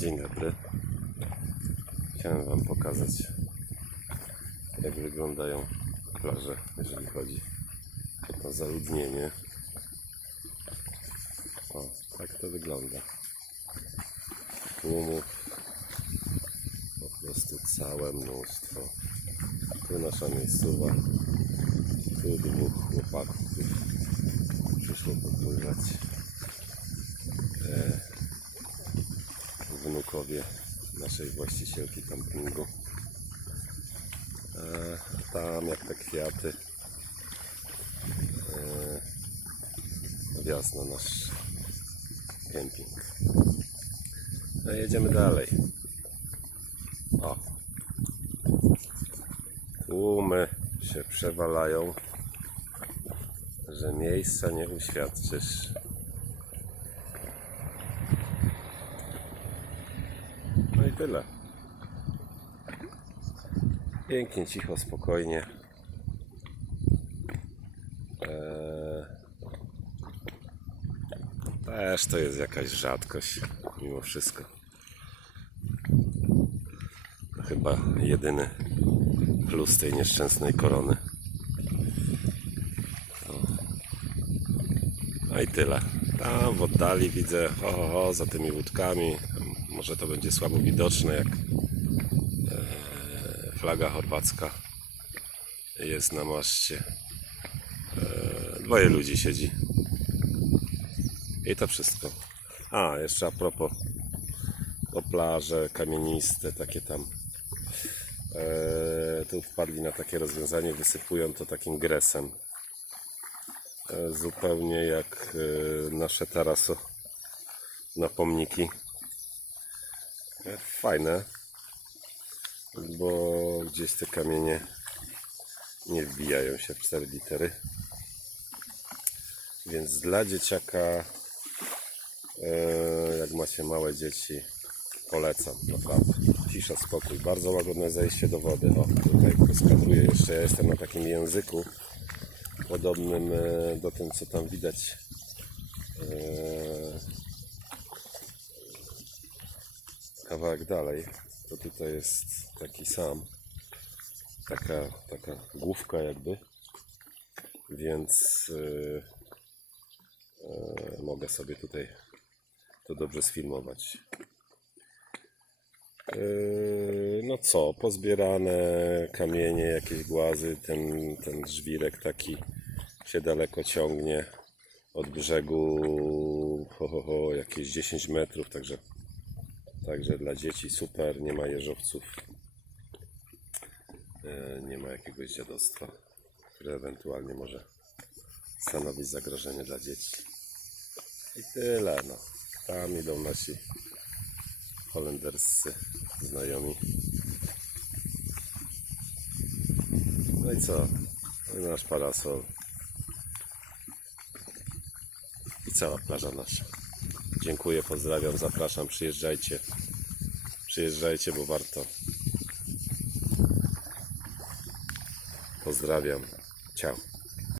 Dzień dobry. Chciałem Wam pokazać, jak wyglądają plaże, jeżeli chodzi o zaludnienie. O, tak to wygląda. Tłumów po prostu całe mnóstwo. Tu nasza miejscowa, tu dwóch chłopaków przyszło popływać. E, naszej właścicielki kampingu. E, tam jak te kwiaty. E, nasz kemping. No jedziemy dalej. O. Tłumy się przewalają, że miejsca nie uświadczysz. No i tyle. Pięknie, cicho, spokojnie. Eee, też to jest jakaś rzadkość, mimo wszystko. Chyba jedyny plus tej nieszczęsnej korony. No i tyle. Tam w oddali widzę, ho, ho, ho, za tymi łódkami. Może to będzie słabo widoczne, jak e, flaga chorwacka jest na maszcie. E, dwoje ludzi siedzi. I to wszystko. A, jeszcze a propos o plaże kamieniste, takie tam. E, tu wpadli na takie rozwiązanie, wysypują to takim gresem. E, zupełnie jak e, nasze taraso na pomniki. E, Fajne, bo gdzieś te kamienie nie wbijają się w 4 litery. Więc dla dzieciaka, jak macie małe dzieci, polecam, naprawdę. Cisza, spokój, bardzo łagodne zejście do wody. O, tutaj poskaduję jeszcze, ja jestem na takim języku podobnym e, do tym, co tam widać. e, Kawałek dalej, to tutaj jest taki sam, taka, taka główka jakby, więc e, mogę sobie tutaj to dobrze sfilmować. No co, pozbierane kamienie, jakieś głazy, ten, ten żwirek taki się daleko ciągnie od brzegu, ho, ho, ho, jakieś 10 metrów, także, także dla dzieci super, nie ma jeżowców, Yy, nie ma jakiegoś dziadostwa, które ewentualnie może stanowić zagrożenie dla dzieci. I tyle, no. Tam idą nasi holenderscy znajomi. No i co? I nasz parasol. I cała plaża nasza. Dziękuję, pozdrawiam, zapraszam, przyjeżdżajcie. Przyjeżdżajcie, bo warto. Pozdrawiam. Ciao.